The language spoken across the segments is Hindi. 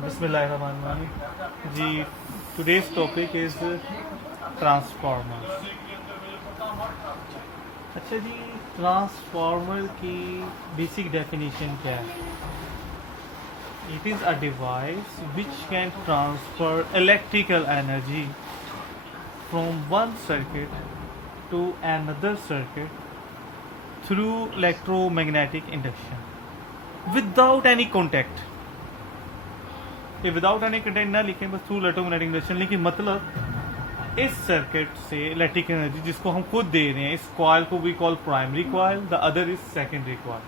बिस्मिल्लाहिर्रहमानिर्रहीम जी। Today's topic is transformer. अच्छा जी, ट्रांसफार्मर की बेसिक डेफिनेशन क्या है? It is a device which can transfer electrical energy from one circuit to another circuit through electromagnetic induction without any contact। ये विदाउट एनी कंटेंट ना लिखें, बस थ्रू इलेक्ट्रोमैग्नेटिक इंडक्शन लिखें। मतलब इस सर्किट से इलेक्ट्रिक एनर्जी जिसको हम खुद दे रहे हैं, इस कॉइल को we call primary coil, the other is secondary coil,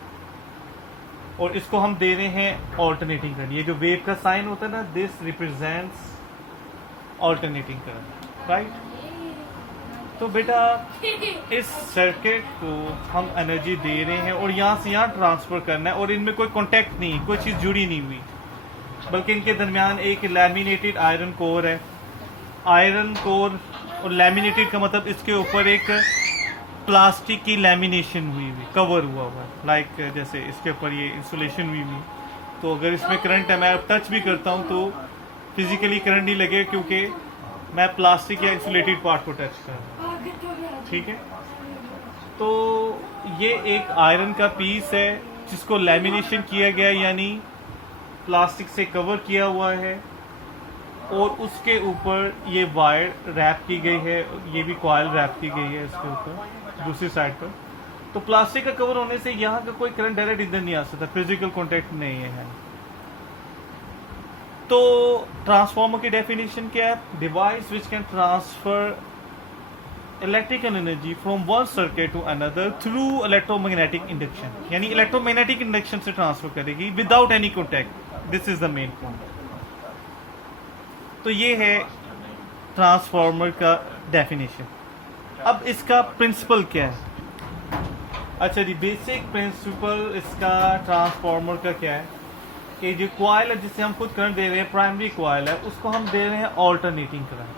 और इसको हम दे रहे हैं ऑल्टरनेटिंग करंट। ये जो वेव का साइन होता है ना, this represents alternating current, right. तो बेटा इस सर्किट को हम एनर्जी दे रहे हैं और यहाँ से यहाँ ट्रांसफर करना है, और इनमें कोई कॉन्टेक्ट नहीं है, कोई चीज़ जुड़ी नहीं हुई, बल्कि इनके दरमियान एक लैमिनेटेड आयरन कोर है। आयरन कोर और लैमिनेटेड का मतलब इसके ऊपर एक प्लास्टिक की लैमिनेशन हुई हुई, कवर हुआ हुआ है, लाइक जैसे इसके ऊपर ये इंसुलेशन हुई हुई। तो अगर इसमें करंट है, मैं टच भी करता हूँ तो फिजिकली करंट नहीं लगे, क्योंकि मैं प्लास्टिक या इंसुलेटेड पार्ट को टच कर रहा हूँ, ठीक है। तो ये एक आयरन का पीस है जिसको लैमिनेशन किया गया, यानी प्लास्टिक से कवर किया हुआ है, और उसके ऊपर ये वायर रैप की गई है, ये भी कॉइल रैप की गई है इसके ऊपर दूसरी साइड पर। तो प्लास्टिक का कवर होने से यहाँ का कोई करंट डायरेक्ट इधर नहीं आ सकता, फिजिकल कांटेक्ट नहीं है। तो ट्रांसफार्मर की डेफिनेशन क्या है? Device which can transfer electrical energy from one circuit to another through electromagnetic induction, यानी इलेक्ट्रोमैग्नेटिक इंडक्शन से ट्रांसफर करेगी without any contact. This is the main point. तो ये है ट्रांसफार्मर का डेफिनेशन। अब इसका प्रिंसिपल क्या है? अच्छा जी, बेसिक प्रिंसिपल इसका ट्रांसफार्मर का क्या है कि जो कॉइल है जिसे हम खुद करंट दे रहे हैं, प्राइमरी कॉइल है, उसको हम दे रहे हैं ऑल्टरनेटिंग करंट।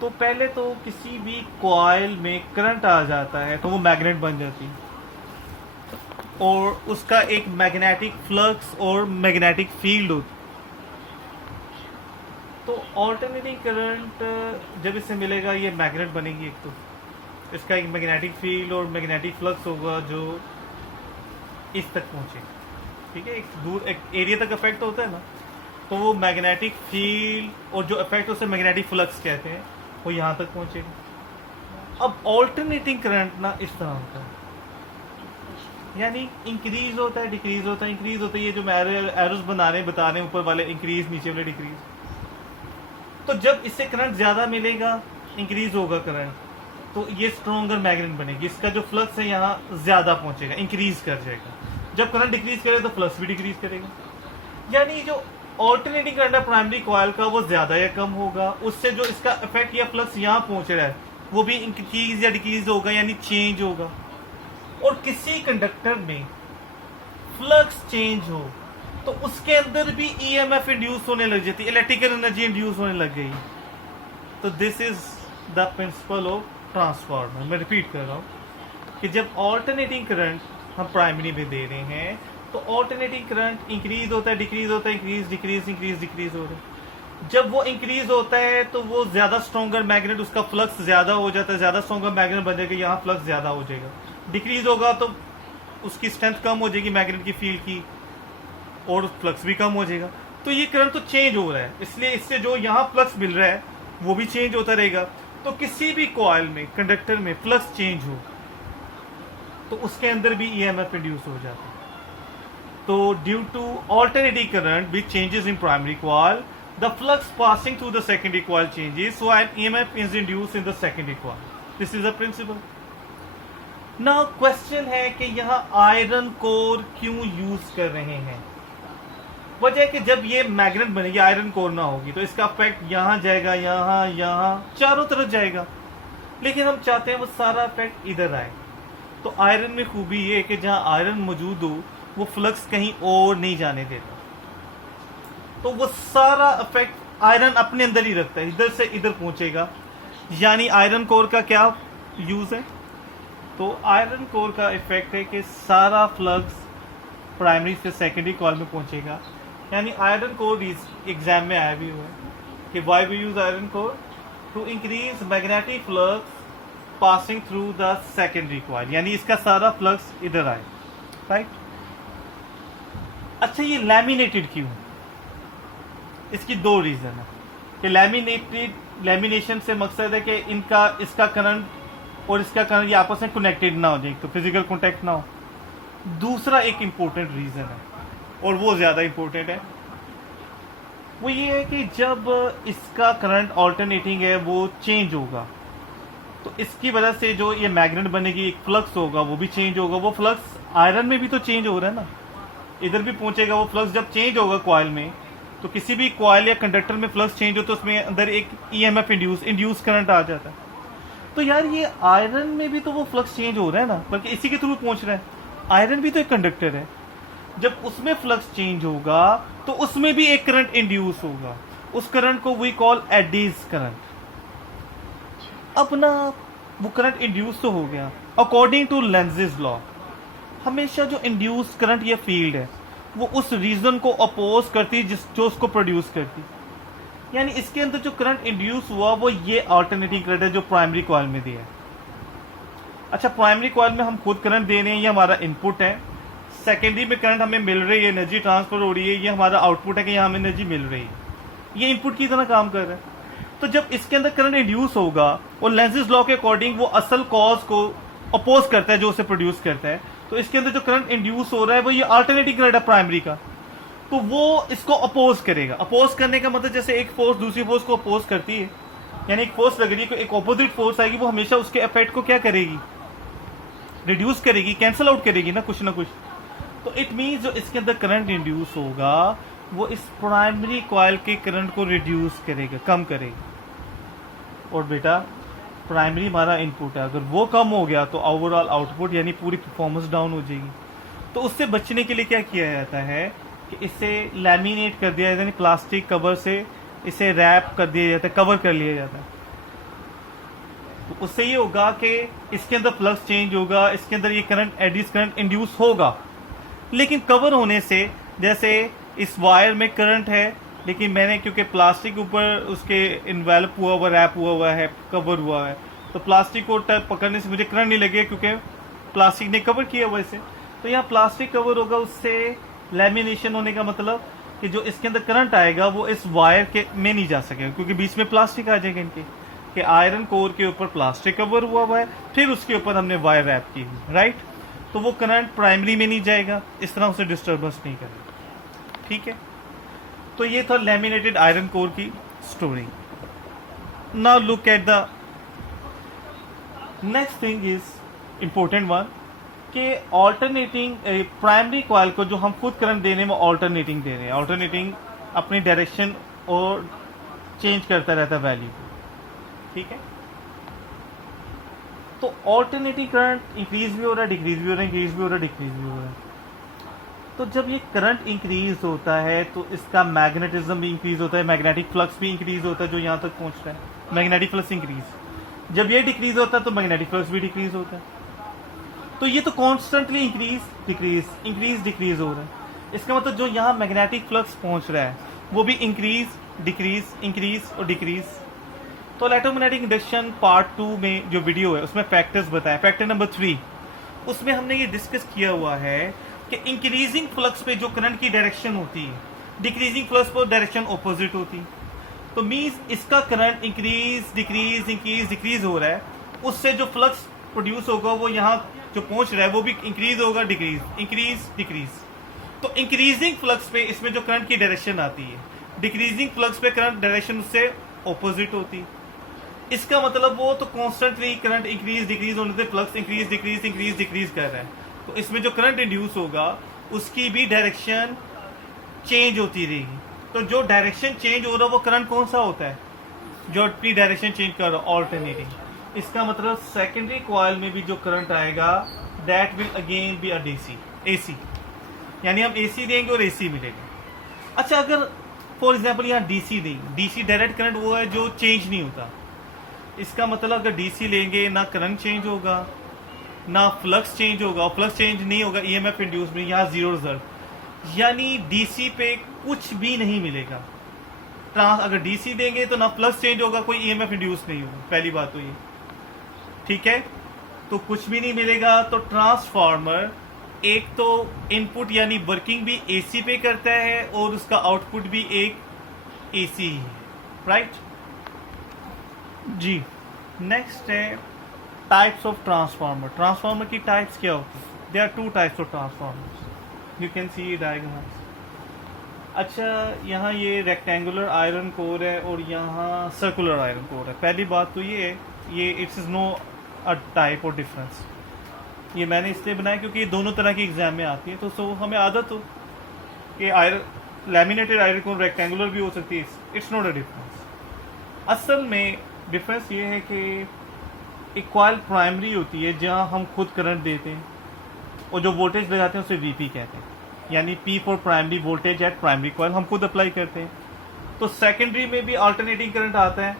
तो पहले तो किसी भी कॉइल में करंट आ जाता है तो वो मैग्नेट बन जाती है, और उसका एक मैग्नेटिक फ्लक्स और मैग्नेटिक फील्ड होती। तो ऑल्टरनेटिंग करंट जब इससे मिलेगा, ये मैग्नेट बनेगी, एक तो इसका एक मैग्नेटिक फील्ड और मैग्नेटिक फ्लक्स होगा जो इस तक पहुंचेगा, ठीक है। एक दूर एक एरिया तक इफेक्ट होता है ना, तो वो मैग्नेटिक फील्ड और जो इफेक्ट उसे मैग्नेटिक फ्लक्स कहते हैं, वो यहाँ तक पहुंचेगा। अब ऑल्टरनेटिंग करंट ना इस तरह होता है, यानी इंक्रीज होता है, डिक्रीज होता है, इंक्रीज होता है। ये जो एरोस बता रहे हैं ऊपर वाले, इंक्रीज, नीचे वाले डिक्रीज। तो जब इससे करंट ज्यादा मिलेगा, इंक्रीज होगा करंट, तो ये स्ट्रॉन्गर मैग्नेट बनेगी, इसका जो फ्लक्स है यहाँ ज्यादा पहुंचेगा, इंक्रीज कर जाएगा। जब करंट डिक्रीज करे तो फ्लक्स भी डिक्रीज करेगा, यानी जो ऑल्टरनेटिंग करंट है प्राइमरी कॉइल का, वो ज्यादा या कम होगा। उससे जो इसका इफेक्ट या फ्लक्स यहाँ पहुंच रहा है, वो भी इंक्रीज या डिक्रीज होगा, यानी चेंज होगा। और किसी कंडक्टर में फ्लक्स चेंज हो तो उसके अंदर भी ईएमएफ इंड्यूस होने लग जाती है, इलेक्ट्रिकल एनर्जी इंड्यूस होने लग गई। तो this is the principle of transformer. मैं रिपीट कर रहा हूँ कि जब ऑल्टरनेटिंग करंट हम प्राइमरी में दे रहे हैं, तो ऑल्टरनेटिंग करंट इंक्रीज होता है, डिक्रीज होता है, इंक्रीज डिक्रीज इंक्रीज डिक्रीज हो रहा है। जब वो इंक्रीज होता है तो वो ज्यादा स्ट्रॉन्गर मैग्नेट, उसका फ्लक्स ज्यादा हो जाता है, ज्यादा स्ट्रॉन्गर मैग्नेट बन जाएगा, यहाँ फ्लक्स ज्यादा हो जाएगा। डिक्रीज होगा तो उसकी स्ट्रेंथ कम हो जाएगी मैग्नेट की फील्ड की, और फ्लक्स भी कम हो जाएगा। तो ये करंट तो चेंज हो रहा है, इसलिए इससे जो यहाँ फ्लक्स मिल रहा है वो भी चेंज होता रहेगा। तो किसी भी कॉइल में, कंडक्टर में फ्लक्स चेंज हो तो उसके अंदर भी ईएमएफ इंड्यूस हो जाता है। तो due to alternating current which changes in primary coil, the flux passing through the secondary coil changes, so an EMF is induced in the secondary coil. This is the principle. Now question है कि यहाँ आयरन कोर क्यों यूज कर रहे हैं? वजह है कि जब ये मैग्नेट बनेगी, आयरन कोर ना होगी, तो इसका इफेक्ट यहाँ जाएगा, यहाँ, यहाँ, चारों तरफ जाएगा। लेकिन हम चाहते हैं वो सारा इफेक्ट इधर आए। तो आयरन में खूबी ये है कि जहाँ आयरन मौजूद हो, वो फ्लक्स कहीं और नहीं जाने देता, तो वो सारा इफेक्ट आयरन अपने अंदर ही रखता है, इधर से इधर पहुंचेगा। यानी आयरन कोर का क्या यूज है? तो आयरन कोर का इफेक्ट है कि सारा फ्लक्स प्राइमरी से सेकेंडरी कॉइल में पहुंचेगा, यानी आयरन कोर एग्जाम में आया भी हुआ है कि why we use iron core to increase magnetic flux passing through the secondary coil, यानी इसका सारा फ्लक्स इधर आए, राइट। अच्छा, ये लैमिनेटेड क्यों? इसकी दो रीजन है कि लैमिनेशन से मकसद है कि इसका करंट और इसका करंट ये आपस में कनेक्टेड ना हो जाए, तो फिजिकल कॉन्टैक्ट ना हो। दूसरा एक इम्पोर्टेंट रीजन है और वो ज्यादा इम्पोर्टेंट है, वो ये है कि जब इसका करंट ऑल्टरनेटिंग है वो चेंज होगा, तो इसकी वजह से जो ये मैग्नेट बनेगी, एक फ्लक्स होगा वो भी चेंज होगा। वो फ्लक्स आयरन में भी तो चेंज हो रहा है ना, इधर भी पहुंचेगा वो फ्लक्स। जब चेंज होगा कॉइल में, तो किसी भी कॉइल या कंडक्टर में फ्लक्स चेंज हो तो उसमें अंदर एक ईएमएफ इंड्यूस करंट आ जाता है। तो यार ये आयरन में भी तो वो फ्लक्स चेंज हो रहा है ना, बल्कि इसी के थ्रू पहुंच रहा है। आयरन भी तो एक कंडक्टर है, जब उसमें फ्लक्स चेंज होगा तो उसमें भी एक करंट इंड्यूस होगा। उस करंट को वी कॉल एडीज करंट। अब ना वो करंट इंड्यूस तो हो गया अकॉर्डिंग टू लेंज़ेस लॉ। हमेशा जो इंड्यूस करंट या फील्ड है वो उस रीजन को अपोज करती जो उसको प्रोड्यूस करती। यानी इसके अंदर जो करंट इंड्यूस हुआ वो ये अल्टरनेटिंग करंट है जो प्राइमरी कॉइल में दिया है। अच्छा, प्राइमरी कॉइल में हम खुद करंट दे रहे हैं, ये हमारा इनपुट है। सेकेंडरी में करंट हमें मिल रही है, एनर्जी ट्रांसफर हो रही है, ये हमारा आउटपुट है कि यहाँ हमें एनर्जी मिल रही है। ये इनपुट की तरह काम कर रहा है। तो जब इसके अंदर करंट इंड्यूस होगा और लेंज़ेस लॉ के अकॉर्डिंग वो असल कॉज को अपोज करता है जो उसे प्रोड्यूस करता है, तो इसके अंदर जो करंट इंड्यूस हो रहा है वो ये अल्टरनेटिंग करंट है प्राइमरी का, तो वो इसको अपोज करेगा। अपोज करने का मतलब जैसे एक फोर्स दूसरी फोर्स को अपोज करती है, यानी एक फोर्स लग रही है, एक ऑपोजिट फोर्स आएगी, वो हमेशा उसके इफेक्ट को क्या करेगी, रिड्यूस करेगी, कैंसिल आउट करेगी ना कुछ। तो इट मीन्स जो इसके अंदर करंट इंड्यूस होगा वो इस प्राइमरी कॉइल के करंट को रिड्यूस करेगा, कम करेगा। और बेटा प्राइमरी हमारा इनपुट है, अगर वो कम हो गया तो ओवरऑल आउटपुट यानी पूरी परफॉर्मेंस डाउन हो जाएगी। तो उससे बचने के लिए क्या किया जाता है कि इसे लैमिनेट कर दिया जाता है, यानी प्लास्टिक कवर से इसे रैप कर दिया जाता है, कवर कर लिया जाता है। तो उससे ये होगा कि इसके अंदर फ्लक्स चेंज होगा, इसके अंदर ये करंट एडीज करंट इंड्यूस होगा, लेकिन कवर होने से, जैसे इस वायर में करंट है लेकिन मैंने क्योंकि प्लास्टिक के ऊपर उसके इन्वेलप हुआ हुआ, रैप हुआ है, कवर हुआ है, तो प्लास्टिक को पकड़ने से मुझे करंट नहीं लगेगा क्योंकि प्लास्टिक ने कवर किया हुआ इसे। तो यहाँ प्लास्टिक कवर होगा, उससे लैमिनेशन होने का मतलब कि जो इसके अंदर करंट आएगा वो इस वायर के में नहीं जा सकेगा क्योंकि बीच में प्लास्टिक आ जाएगा इनके, कि आयरन कोर के ऊपर प्लास्टिक कवर हुआ है, फिर उसके ऊपर हमने वायर रैप की हुई, राइट। तो वो करंट प्राइमरी में नहीं जाएगा, इस तरह उसे डिस्टर्बेंस नहीं करेगा, ठीक है। तो ये था लैमिनेटेड आयरन कोर की story. Now look at the next thing is important one, कि ऑल्टरनेटिंग प्राइमरी कॉइल को जो हम खुद करंट देने में ऑल्टरनेटिंग दे रहे हैं, ऑल्टरनेटिंग अपनी डायरेक्शन और चेंज करता रहता है वैल्यू, ठीक है। तो ऑल्टरनेटिंग करंट इंक्रीज भी हो रहा है, डिक्रीज भी हो रहा है, इंक्रीज भी हो रहा है, डिक्रीज भी हो रहा है। तो जब ये करंट इंक्रीज होता है तो इसका मैग्नेटिज्म भी इंक्रीज होता है, मैग्नेटिक फ्लक्स भी इंक्रीज होता है जो यहाँ तक पहुँच रहा है, मैग्नेटिक फ्लक्स इंक्रीज। जब ये डिक्रीज होता है तो मैग्नेटिक फ्लक्स भी डिक्रीज होता है। तो ये तो कॉन्स्टेंटली इंक्रीज डिक्रीज हो रहा है। इसका मतलब जो यहाँ मैग्नेटिक फ्लक्स पहुँच रहा है वो भी इंक्रीज डिक्रीज और डिक्रीज। तो इलेक्ट्रोमैग्नेटिक इंडक्शन पार्ट 2 में जो वीडियो है उसमें फैक्टर्स बताया, फैक्टर नंबर 3, उसमें हमने ये डिस्कस किया हुआ है कि इंक्रीजिंग फ्लक्स पे जो करंट की डायरेक्शन होती है, डिक्रीजिंग फ्लक्स पर डायरेक्शन ऑपोजिट होती है। तो मीन्स इसका करंट इंक्रीज डिक्रीज हो रहा है, उससे जो फ्लक्स प्रोड्यूस होगा वो यहाँ जो पहुंच रहा है वो भी इंक्रीज होगा, डिक्रीज। तो इंक्रीजिंग फ्लक्स पे इसमें जो करंट की डायरेक्शन आती है, डिक्रीजिंग फ्लक्स पे करंट डायरेक्शन उससे ऑपोजिट होती है। इसका मतलब वो तो कॉन्स्टेंटली करंट इंक्रीज डिक्रीज होने से फ्लक्स इंक्रीज डिक्रीज कर रहा है। तो इसमें जो करंट इंड्यूस होगा उसकी भी डायरेक्शन चेंज होती रहेगी। तो जो डायरेक्शन चेंज हो रहा है वो करंट कौन सा होता है, जो अपनी डायरेक्शन चेंज कर रहा है, ऑल्टरनेटिंग। इसका मतलब सेकेंडरी कॉइल में भी जो करंट आएगा that will again be a AC, यानी हम एसी देंगे और एसी मिलेगा। अच्छा, अगर फॉर एग्जाम्पल यहाँ डीसी देंगे, डीसी डायरेक्ट करंट वो है जो चेंज नहीं होता। इसका मतलब अगर डीसी लेंगे ना करंट चेंज होगा ना फ्लक्स चेंज होगा, और फ्लक्स चेंज नहीं होगा, ईएमएफ इंड्यूस में यहाँ जीरो रिजल्ट। यानी डीसी पे कुछ भी नहीं मिलेगा। अगर डीसी देंगे तो ना फ्लक्स चेंज होगा, कोई ईएमएफ इंड्यूस नहीं होगा, पहली बात तो ये, ठीक है। तो कुछ भी नहीं मिलेगा। तो ट्रांसफार्मर एक तो इनपुट यानी वर्किंग भी एसी पे करता है और उसका आउटपुट भी एक एसी ही है, राइट जी। नेक्स्ट है टाइप्स ऑफ ट्रांसफार्मर। ट्रांसफार्मर की टाइप्स क्या होती है? There are two types of transformers, you can see diagrams. अच्छा, यहाँ ये रेक्टेंगुलर आयरन कोर है और यहाँ सर्कुलर आयरन कोर है। पहली बात तो ये है, ये it's is no a type और डिफरेंस। ये मैंने इसलिए बनाया क्योंकि ये दोनों तरह की एग्जाम में आती है, तो सो हमें आदत हो कि iron laminated iron core rectangular भी हो सकती है, इट्स नॉट अ डिफरेंस। असल में डिफरेंस ये है कि एक कॉइल प्राइमरी होती है जहाँ हम खुद करंट देते हैं और जो वोल्टेज लगाते हैं उसे वीपी कहते हैं, यानी P for primary voltage at primary coil हम खुद अप्लाई करते हैं। तो सेकेंडरी में भी अल्टरनेटिंग करंट आता है,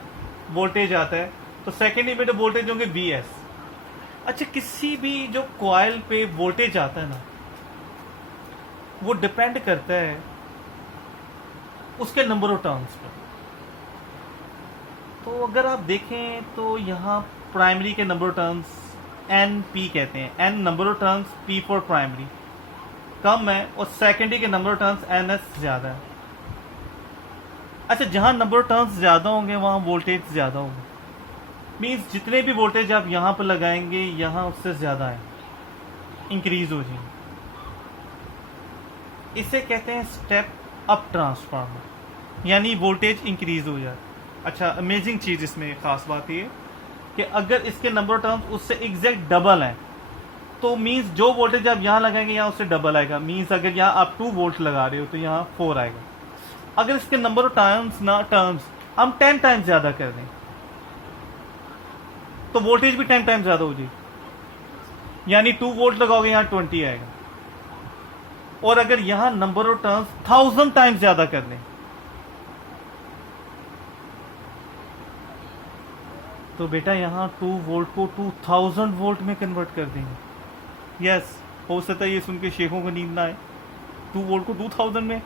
वोल्टेज आता है, तो सेकेंडरी में तो वोल्टेज होंगे वी एस। अच्छा, किसी भी जो कॉइल पे वोल्टेज आता है ना, वो डिपेंड करता है उसके नंबर ऑफ टर्न्स पर। तो अगर आप देखें तो यहाँ प्राइमरी के number of turns N P कहते हैं, N number of turns P for primary कम है और सेकेंडरी के number of turns N S ज्यादा है। अच्छा, जहां नंबर ऑफ टर्न्स ज्यादा होंगे वहां वोल्टेज ज्यादा होगा, मीन्स जितने भी वोल्टेज आप यहां पर लगाएंगे यहां उससे ज्यादा है, इंक्रीज हो जाएंगे। इसे कहते हैं स्टेप अप ट्रांसफार्मर, यानी वोल्टेज इंक्रीज हो जाए। अच्छा, अमेजिंग चीज इसमें खास बात ये कि अगर इसके नंबर ऑफ टर्न्स उससे एग्जैक्ट डबल है तो मीन्स जो वोल्टेज आप यहाँ लगाएंगे यहाँ उससे डबल आएगा। मीन्स अगर यहाँ आप 2 वोल्ट लगा रहे हो तो यहाँ 4 आएगा। अगर इसके नंबर ऑफ टर्म्स हम 10 टाइम्स ज्यादा कर दें तो वोल्टेज भी 10 टाइम्स ज्यादा हो जाएगी, यानी 2 वोल्ट लगाओगे यहाँ 20 आएगा। और अगर यहां नंबर ऑफ टर्म्स 1000 टाइम्स ज्यादा कर दें तो बेटा यहां 2 वोल्ट को 2000 वोल्ट में कन्वर्ट कर देंगे। यस, हो सकता है ये सुन के शेखों को नींद ना आए, 2 वोल्ट को 2000 में,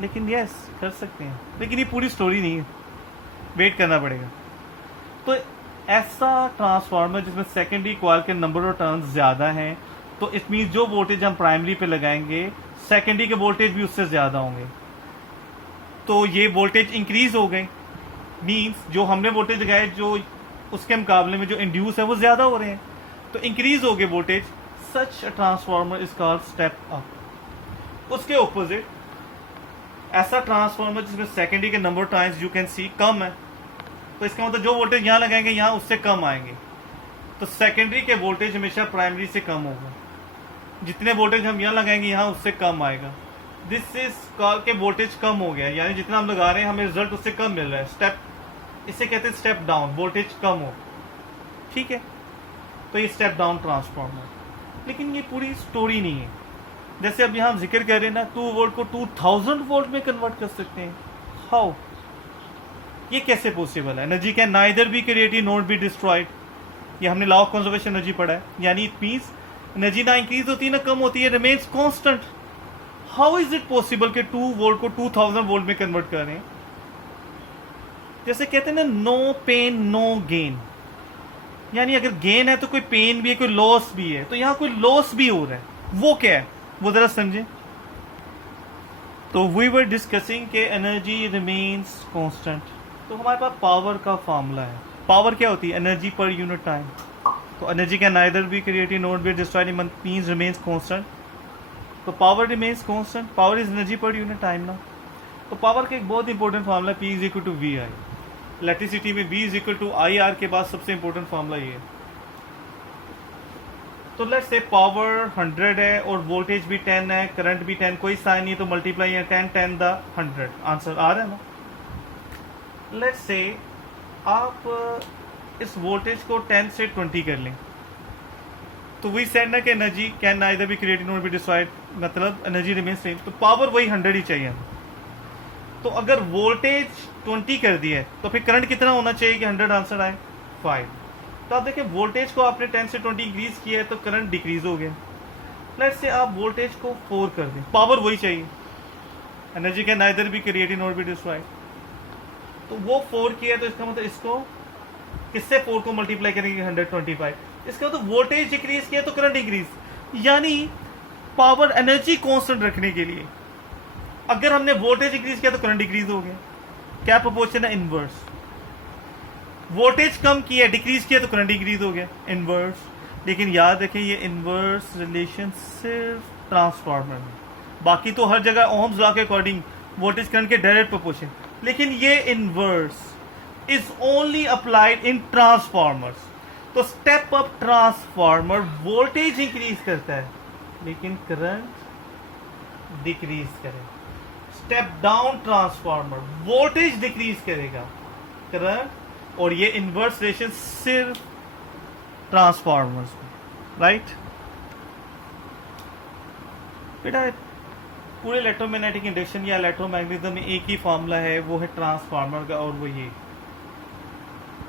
लेकिन यस कर सकते हैं। लेकिन ये पूरी स्टोरी नहीं है, वेट करना पड़ेगा। तो ऐसा ट्रांसफार्मर जिसमें सेकेंडरी कॉइल के नंबर ऑफ टर्न्स ज्यादा हैं, तो इट मीन जो वोल्टेज हम प्राइमरी पे लगाएंगे सेकेंडरी के वोल्टेज भी उससे ज्यादा होंगे, तो ये वोल्टेज इंक्रीज हो गए। मीन्स जो हमने वोल्टेज लगाए जो उसके मुकाबले में जो इंड्यूस है वो ज्यादा हो रहे हैं, तो इंक्रीज हो गए voltage. Such a transformer is called step up. उसके ऑपोजिट ऐसा ट्रांसफार्मर जिसमें सेकेंडरी के number times you can see कम है, तो इसका मतलब जो वोल्टेज यहाँ लगाएंगे यहाँ उससे कम आएंगे, तो सेकेंडरी के वोल्टेज हमेशा प्राइमरी से कम होगा। जितने वोल्टेज हम यहाँ लगाएंगे यहाँ उससे कम आएगा। दिस इज कॉल के वोल्टेज कम हो गया, यानी जितना हम लगा रहे हैं हमें रिजल्ट उससे कम मिल रहा है। स्टेप, इसे कहते हैं स्टेप डाउन, वोल्टेज कम हो, ठीक है। तो ये स्टेप डाउन ट्रांसफार्मर, लेकिन ये पूरी स्टोरी नहीं है। जैसे अब यहाँ जिक्र कर रहे हैं ना, 2 वोल्ट को 2000 वोल्ट में कन्वर्ट कर सकते हैं। हाउ? ये कैसे पॉसिबल है? Energy can neither be created not be destroyed. ये हमने लॉ ऑफ कंजर्वेशन एनर्जी पढ़ा है, यानी इट मींस एनर्जी ना इंक्रीज होती है ना कम होती है, remains constant. How is it possible कि 2 वोल्ट को 2000 वोल्ट में कन्वर्ट कर रहे हैं? जैसे कहते हैं ना, नो पेन नो गेन, यानी अगर गेन है तो कोई पेन भी है, कोई लॉस भी है, तो यहां कोई लॉस भी हो रहा है। वो क्या है वो जरा समझे। तो वी वर डिस्कसिंग के एनर्जी रिमेन्स कांस्टेंट। तो हमारे पास पावर का फॉर्मूला है। पावर क्या होती है? Energy per unit time. तो energy can neither be created not be destroyed means remains constant. तो power remains constant, power is energy per unit time ना। तो पावर का एक बहुत important formula P is equal to V I. Electricity में V is equal to I are के बाद सबसे इंपॉर्टेंट फार्मूला ये है। तो लेट्स से पावर 100 है और वोल्टेज भी 10 है, करंट भी 10, कोई साइन नहीं, तो मल्टीप्लाई है 10 10 द 100। आंसर आ रहा है ना। लेट्स से आप इस वोल्टेज को 10 से 20 कर लें, तो वही सेड ना कि energy can neither be created not be destroyed, मतलब एनर्जी रिमेन सेम, तो पावर वही 100 ही चाहिए हमें। तो अगर वोल्टेज 20 कर दिया है तो फिर करंट कितना होना चाहिए कि 100 आंसर आए? 5। तो आप देखें वोल्टेज को आपने 10 से 20 इंक्रीज किया है तो करंट डिक्रीज हो गया। लेट्स से आप वोल्टेज को 4 कर दें, पावर वही चाहिए, energy can neither be created not be destroyed. तो वो 4 किया तो इसका मतलब इसको किससे 4 को मल्टीप्लाई करेंगे 125, इसका मतलब वोल्टेज डिक्रीज किया तो करंट इंक्रीज, यानी पावर एनर्जी कांस्टेंट रखने के लिए अगर हमने वोल्टेज इंक्रीज किया तो करंट डिक्रीज हो गया। क्या प्रोपोर्शन है? इनवर्स। वोल्टेज कम किया डिक्रीज किया तो करंट इंक्रीज हो गया, इनवर्स। लेकिन याद रखें ये इनवर्स रिलेशन सिर्फ ट्रांसफार्मर में, बाकी तो हर जगह ओम्स लॉ के अकॉर्डिंग वोल्टेज करंट के डायरेक्ट प्रोपोर्शन, लेकिन ये inverse is only applied in transformers. तो step up transformer voltage increase करता है लेकिन करंट डिक्रीज करेगा। Step down transformer voltage decrease करेगा, करंट, और ये इनवर्स रिलेशन सिर्फ ट्रांसफार्मर्स में, राइट बेटा? पूरे इलेक्ट्रोमैग्नेटिक इंडक्शन या इलेक्ट्रोमैग्नेटिज्म में एक ही फार्मूला है, वो है ट्रांसफार्मर का, और वो ये।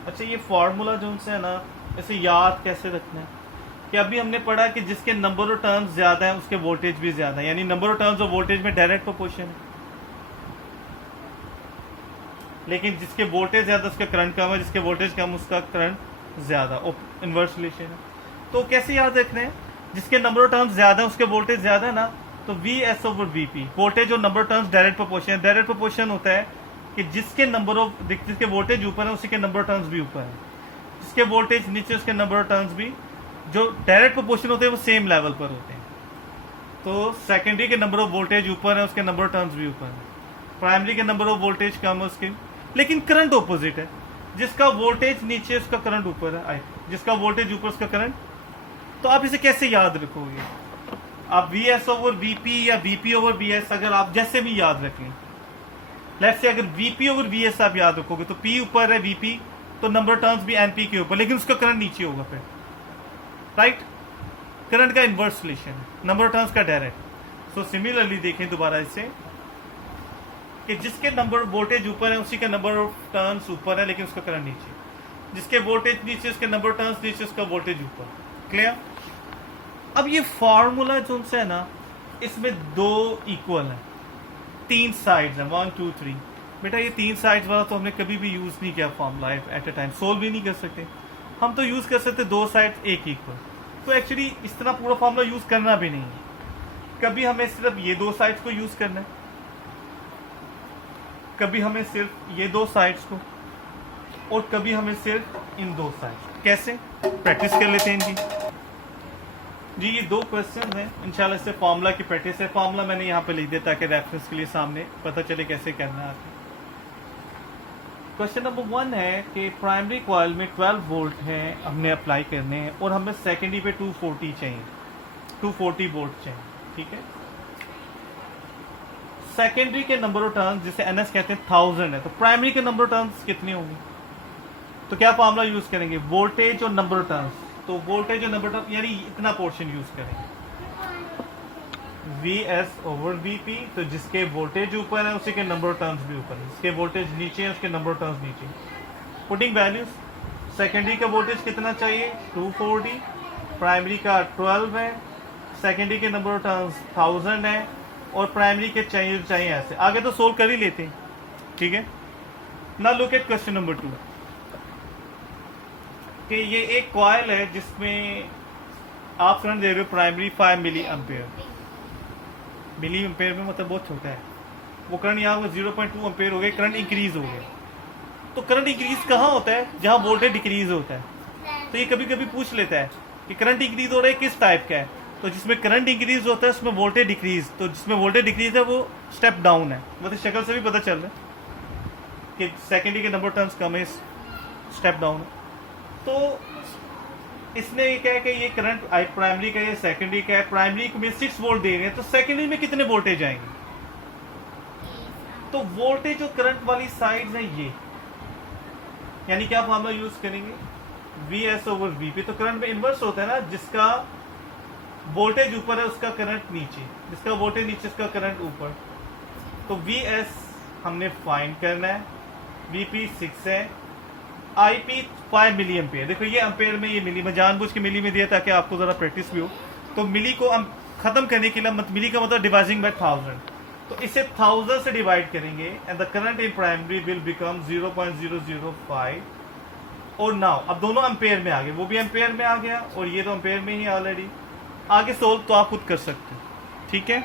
अच्छा, ये फार्मूला जो उनसे है ना, इसे याद कैसे रखना है कि अभी हमने पढ़ा कि जिसके नंबर ऑफ टर्म्स ज्यादा है उसके वोल्टेज भी ज्यादा है, यानी नंबर ऑफ टर्म्स और वोल्टेज में डायरेक्ट प्रोपोर्शन है। लेकिन जिसके वोल्टेज ज्यादा उसका करंट कम है, जिसके वोल्टेज कम उसका करंट ज्यादा, इनवर्स रिलेशन है। तो कैसे याद रखना है? जिसके नंबर ऑफ टर्म्स ज्यादा है उसके वोल्टेज ज्यादा है ना, तो V S over V P, voltage और number of terms direct proportion. Direct proportion होता है कि जिसके नंबर ऑफ जिसके वोल्टेज ऊपर है उसी के नंबर ऑफ टर्म्स भी ऊपर है, जिसके वोल्टेज नीचे उसके नंबर ऑफ टर्म्स भी, जो डायरेक्ट प्रोपोर्शन होते हैं वो सेम लेवल पर होते हैं। तो सेकेंडरी के नंबर ऑफ वोल्टेज ऊपर है उसके नंबर ऑफ टर्म्स भी ऊपर है, प्राइमरी के नंबर ऑफ वोल्टेज कम है उसके, लेकिन करंट ऑपोजिट है, जिसका वोल्टेज नीचे उसका करंट ऊपर है, जिसका वोल्टेज ऊपर उसका करंट। तो आप इसे कैसे याद रखोगे? आप वी एस ओवर वीपी या वीपी ओवर वी एस, अगर आप जैसे भी याद रखें, लेट्स से अगर वीपी ओवर वी एस आप याद रखोगे तो पी ऊपर है वीपी, तो नंबर टर्म्स भी एनपी के ऊपर, लेकिन उसका करंट नीचे होगा फिर, राइट? करंट का इनवर्स रिलेशन है, नंबर टर्म्स का डायरेक्ट। सो सिमिलरली देखें दोबारा इससे कि जिसके नंबर वोल्टेज ऊपर है उसी का नंबर ऑफ टर्न्स ऊपर है लेकिन उसका करंट नीचे, जिसके वोल्टेज नीचे उसके नंबर टर्न्स नीचे उसका वोल्टेज ऊपर। क्लियर? अब ये फॉर्मूला जो उनसे है ना, इसमें दो इक्वल है, 3 साइड्स हैं, 1 2 3। बेटा ये 3 साइड्स वाला तो हमने कभी भी यूज नहीं किया formula, at a time solve भी नहीं कर सकते हम, तो यूज कर सकते 2 साइड्स एक इक्वल। तो एक्चुअली इस तरह पूरा फॉर्मूला यूज करना भी नहीं है, कभी हमें सिर्फ ये 2 साइड्स को यूज करना है, कभी हमें सिर्फ ये 2 साइड्स को, और कभी हमें सिर्फ इन 2 साइड्स। कैसे? प्रैक्टिस कर लेते हैं इनकी। जी ये 2 क्वेश्चन हैं, इंशाल्लाह इससे फार्मूला की प्रैक्टिस है। फार्मूला मैंने यहाँ पे लिख दिया ताकि रेफरेंस के लिए सामने पता चले कैसे करना है। क्वेश्चन नंबर 1 है कि प्राइमरी कॉइल में 12 वोल्ट है हमने अप्लाई करने हैं, और हमें सेकेंडरी पे 240 चाहिए, 240 वोल्ट चाहिए, ठीक है? सेकेंडरी के नंबर ऑफ टर्न्स जिसे एनएस कहते हैं 1000 है, तो प्राइमरी के नंबर ऑफ टर्न्स कितने होंगे? तो क्या फार्मूला यूज करेंगे? वोल्टेज और नंबर ऑफ टर्न्स। तो वोल्टेज और नंबर ऑफ टर्न्स यानी इतना पोर्शन यूज करेंगे, we S over V P. तो जिसके वोल्टेज ऊपर है उसी के नंबर ऑफ टर्न्स भी ऊपर है, जिसके वोल्टेज नीचे है उसके नंबर ऑफ टर्न्स नीचे। पुटिंग वैल्यूज, सेकेंडरी का वोल्टेज कितना चाहिए? 240, प्राइमरी का 12 है, सेकेंडरी के नंबर ऑफ टर्न्स 1000 है, और प्राइमरी के चाहिए ऐसे। आगे तो सोल्व कर ही लेते हैं, ठीक है? Now look at question number 2 कि ये एक कॉइल है जिसमें आप करंट दे रहे हो primary 5 milli ampere. Milli ampere में मतलब बहुत छोटा है, वो करंट यहाँ पर 0.2 एम्पेयर हो गए, करंट इंक्रीज हो गया। तो करंट इंक्रीज कहाँ होता है? जहाँ वोल्टेज डिक्रीज होता है। तो ये कभी कभी पूछ लेता है कि करंट इंक्रीज हो रहा है किस टाइप का है, तो जिसमें करंट इंक्रीज होता है उसमें वोल्टेज डिक्रीज, तो जिसमें वोल्टेज डिक्रीज है वो स्टेप डाउन है। मतलब शक्ल से भी पता चल रहा है कि सेकेंडरी के नंबर टर्म्स कम है, स्टेप डाउन है। तो इसने ये क्या है कि ये करंट प्राइमरी का है, सेकेंडरी का है। प्राइमरी में 6 वोल्ट दे रहे हैं, तो सेकेंडरी में कितने वोल्टेज आएंगे? तो वोल्टेज और करंट वाली साइड है ये, यानी क्या फॉर्मूला यूज करेंगे? We S over V P. तो करंट में इनवर्स होता है ना, जिसका वोल्टेज ऊपर है उसका करंट नीचे, जिसका वोल्टेज नीचे उसका करंट ऊपर। तो वी एस हमने फाइंड करना है, वी पी 6 है, आई पी 5 मिली एम्पेयर। देखो ये एम्पेयर में, ये मिली में जानबूझ के मिली में दिया ताकि आपको जरा प्रैक्टिस भी हो। तो मिली को हम खत्म करने के लिए मिली का मतलब डिवाइडिंग बाय 1000, तो इसे 1000 से डिवाइड करेंगे and the current in primary will become 0.005। और नाउ अब दोनों एम्पेयर में आ गए, वो भी एम्पेयर में आ गया और ये तो एम्पेयर में ही ऑलरेडी आगे सोल्व तो आप खुद कर सकते हैं, ठीक है।